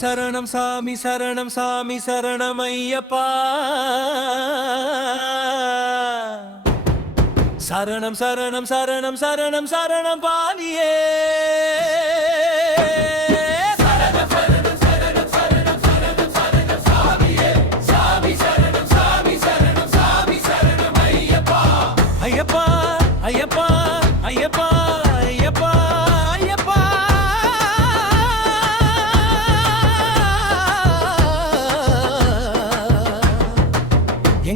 சரணம் சாமி சரணம் சாமி சரணம் ஐயப்பா சரணம் சரணம் சரணம் சரணம் சரணம் பாலியே.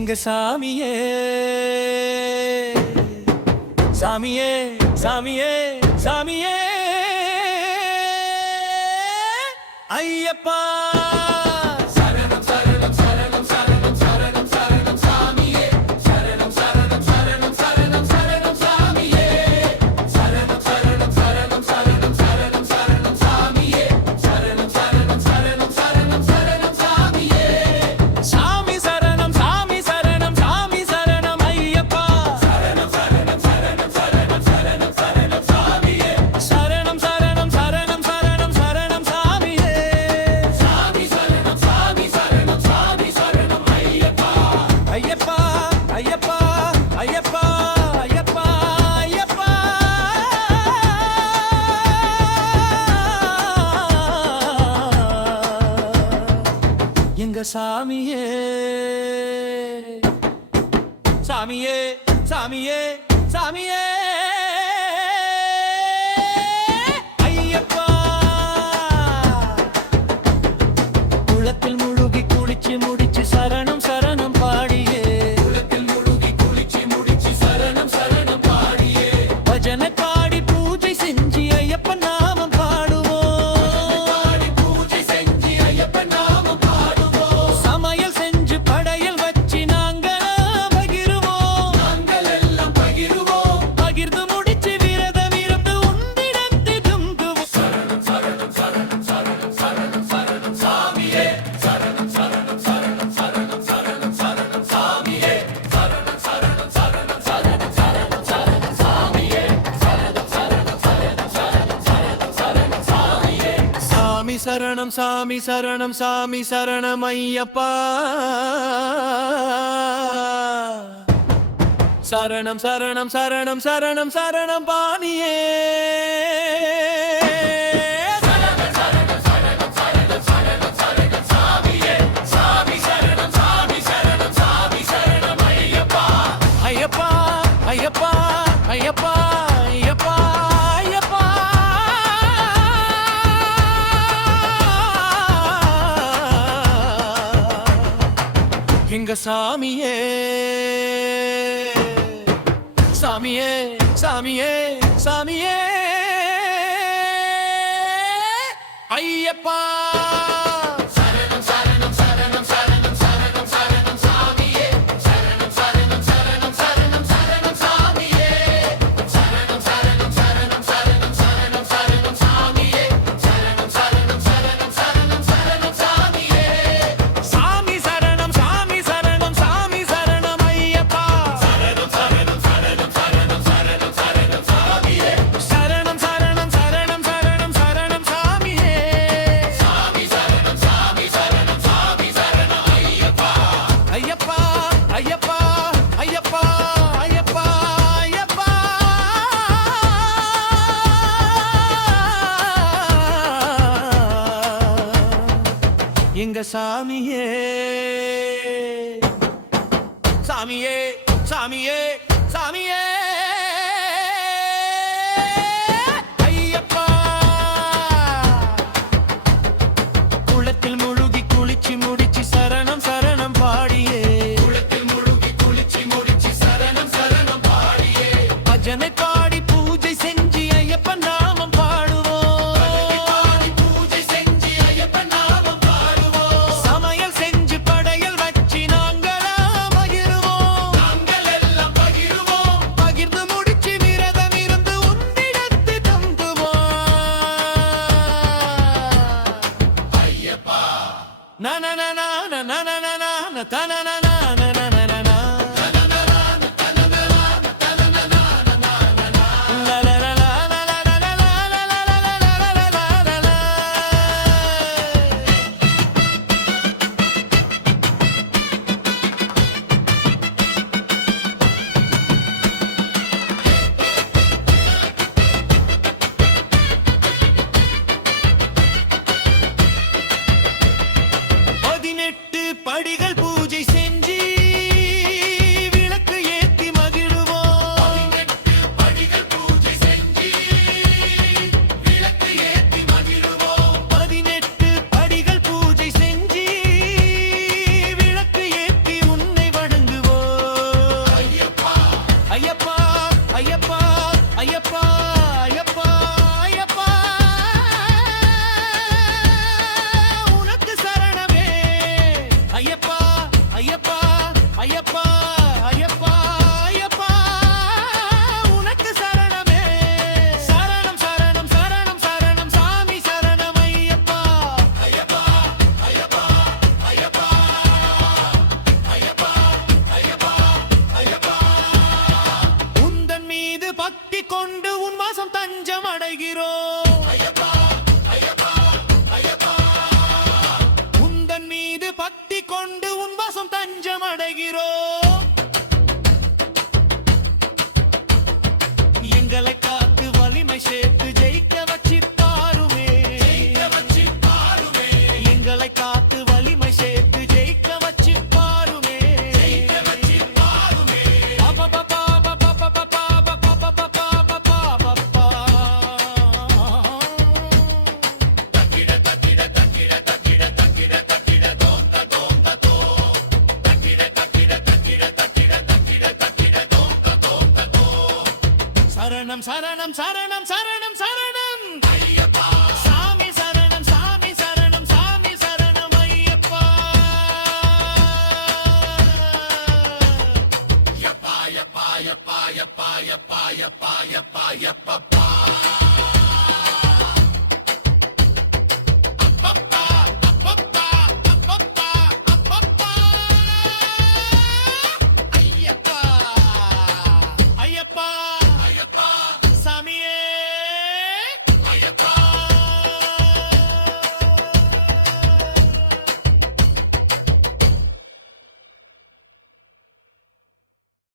எங்க சாமியே சாமியே சாமியே சாமியே. ஐயப்பா. சாமியே. சாமியே சாமியே சாமியே. சரணம் சாமி சரணம் சாமி சரணம் ஐயப்பா சரணம் சரணம் சரணம் சரணம் சரணம் பாணியே. சாமியே. சாமியே சாமியே சாமியே. ஐயப்பா. எங்க சாமியே? சாமியே சாமியே. na na na na. கொண்டு உன் வாசம் தஞ்சம் அடைகிறோம் சரணம் சரணம் சரணம் சரணம் சரணம். சாமி சரணம் சாமி சரணம் சாமி சரணம் ஐயப்பா. யப்பா யப்பா யப்பா யப்பா யப்பா யப்பா யப்பா யப்பா